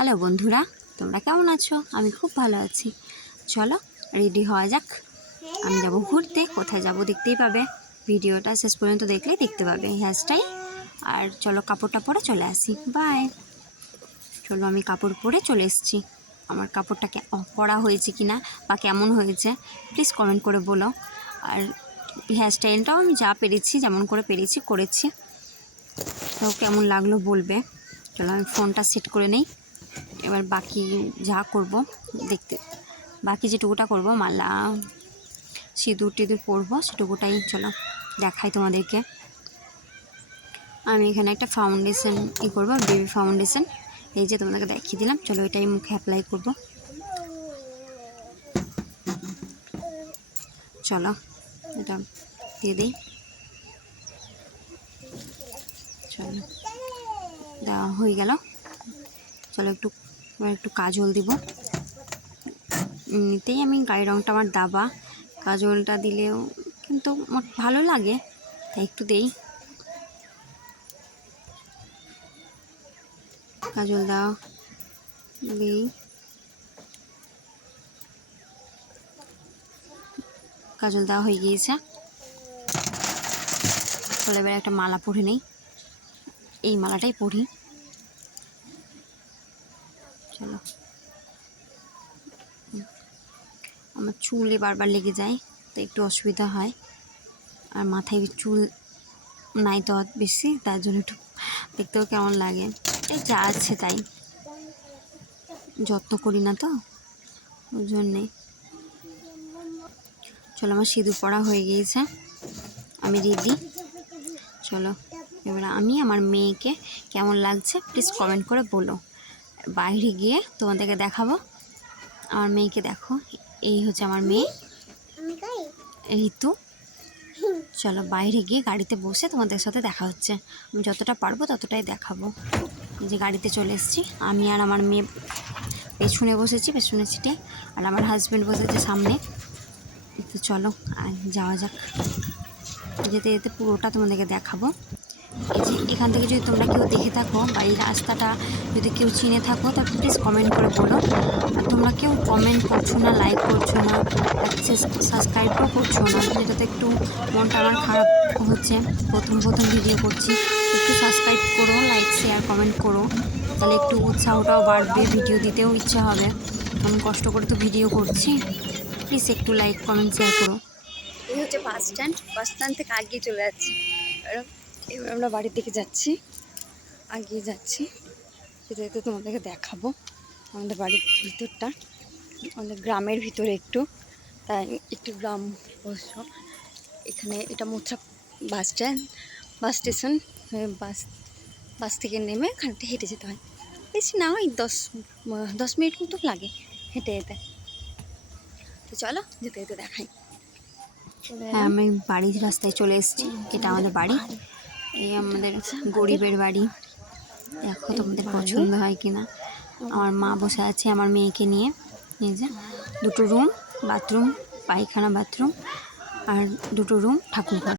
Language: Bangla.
হ্যালো বন্ধুরা, তোমরা কেমন আছো? আমি খুব ভালো আছি। চলো রেডি হওয়া যাক। আমি যাব ঘুরতে। কোথায় যাব দেখতেই পাবে, ভিডিওটা শেষ পর্যন্ত দেখলেই দেখতে পাবে হেয়ারস্টাইল। আর চলো কাপড়টা পরে চলে আসি। বাই। চলো আমি কাপড় পরে চলে এসেছি। আমার কাপড়টা পরা হয়েছে কি না বা কেমন হয়েছে প্লিজ কমেন্ট করে বলো। আর হেয়ারস্টাইলটাও আমি যা পেরেছি, যেমন করে পেরেছি করেছি। তো কেমন লাগলো বলবে। চলো আমি ফোনটা সেট করে নেই। এবার বাকি যা করব দেখতে, বাকি যেটুকুটা করব, মালা সিঁদুর টিঁদুর পরবো সেটুকুটাই চলো দেখাই তোমাদেরকে। আমি এখানে একটা ফাউন্ডেশন করবো, বেবি ফাউন্ডেশন। এই যে তোমাদেরকে দেখিয়ে দিলাম। চলো এটাই মুখে অ্যাপ্লাই করব। চলো এটা দিয়ে দিই। চলো দেওয়া হয়ে গেল। চলো একটু কাজল দিব। এমনিতেই আমি গায়ের রঙটা আমার দাবা, কাজলটা দিলেও কিন্তু ভালো লাগে, তাই একটু দেই। কাজল দেওয়া দিই। কাজল দেওয়া হয়ে গিয়েছে। চলো এবার একটা মালা পরে নেই। এই মালাটাই পরি। চলো আমার চুলে বারবার লেগে যায়, তো একটু অসুবিধা হয়। আর মাথায় চুল নাই তো বেশি, তার জন্য একটু দেখতেও কেমন লাগে। এই যা আছে তাই, যত্ন করি না তো ওই জন্যে। চলো আমার সিঁদুর পরা হয়ে গিয়েছে, আমি রেডি। চলো এবার আমি আমার মেয়েকে কেমন লাগছে প্লিজ কমেন্ট করে বলো। বাইরে গিয়ে তোমাদেরকে দেখাবো। আমার মেয়েকে দেখো, এই হচ্ছে আমার মেয়ে ঋতু। চলো বাইরে গিয়ে গাড়িতে বসে তোমাদের সাথে দেখা হচ্ছে। আমি যতটা পারবো ততটাই দেখাবো। যে গাড়িতে চলে এসেছি, আমি আর আমার মেয়ে পেছনে বসেছি, পেছনে সিটে, আর আমার হাজব্যান্ড বসেছে সামনে। তো চলো যাওয়া যাক। যেতে যেতে পুরোটা তোমাদেরকে দেখাবো। এই যে এখান থেকে যদি তোমরা কেউ দেখে থাকো বা এই রাস্তাটা যদি কেউ চিনে থাকো তাহলে প্লিজ কমেন্ট করে বলো। আর তোমরা কেউ কমেন্ট করছো না, লাইক করছো না, সাবস্ক্রাইবও করছো না, যেটাতে একটু মনটা আমার খারাপ হচ্ছে। প্রথম ভিডিও করছি, একটু সাবস্ক্রাইব করো, লাইক শেয়ার কমেন্ট করো, তাহলে একটু উৎসাহটাও বাড়বে, ভিডিও দিতেও ইচ্ছা হবে। আমি কষ্ট করে তো ভিডিও করছি, প্লিজ একটু লাইক কমেন্ট শেয়ার করো। এই হচ্ছে বাস স্ট্যান্ড থেকে আগিয়ে চলে যাচ্ছি। এবার আমরা বাড়ির দিকে যাচ্ছি, আগিয়ে যাচ্ছি। যেতে যেতে তোমাদেরকে দেখাবো আমাদের বাড়ির ভিতরটা। আমাদের গ্রামের ভিতরে একটু, তাই একটু গ্রাম অবশ্য। এখানে এটা মোথা বাস স্টেশন। বাস থেকে নেমে খানিকটা হেঁটে যেতে হয়, বেশি না হয় 10 মিনিট মতো লাগে হেঁটে যেতে। তো চলো যেতে যেতে দেখাই। হ্যাঁ আমি বাড়ির রাস্তায় চলে এসেছি। এটা আমাদের বাড়ি, এই আমাদের গরিবের বাড়ি। দেখো তোমাদের পছন্দ হয় কিনা। আমার মা বসে আছে আমার মেয়েকে নিয়ে। এই যে দুটো রুম, বাথরুম, পায়খানা বাথরুম, আর দুটো রুম ঠাকুরঘর।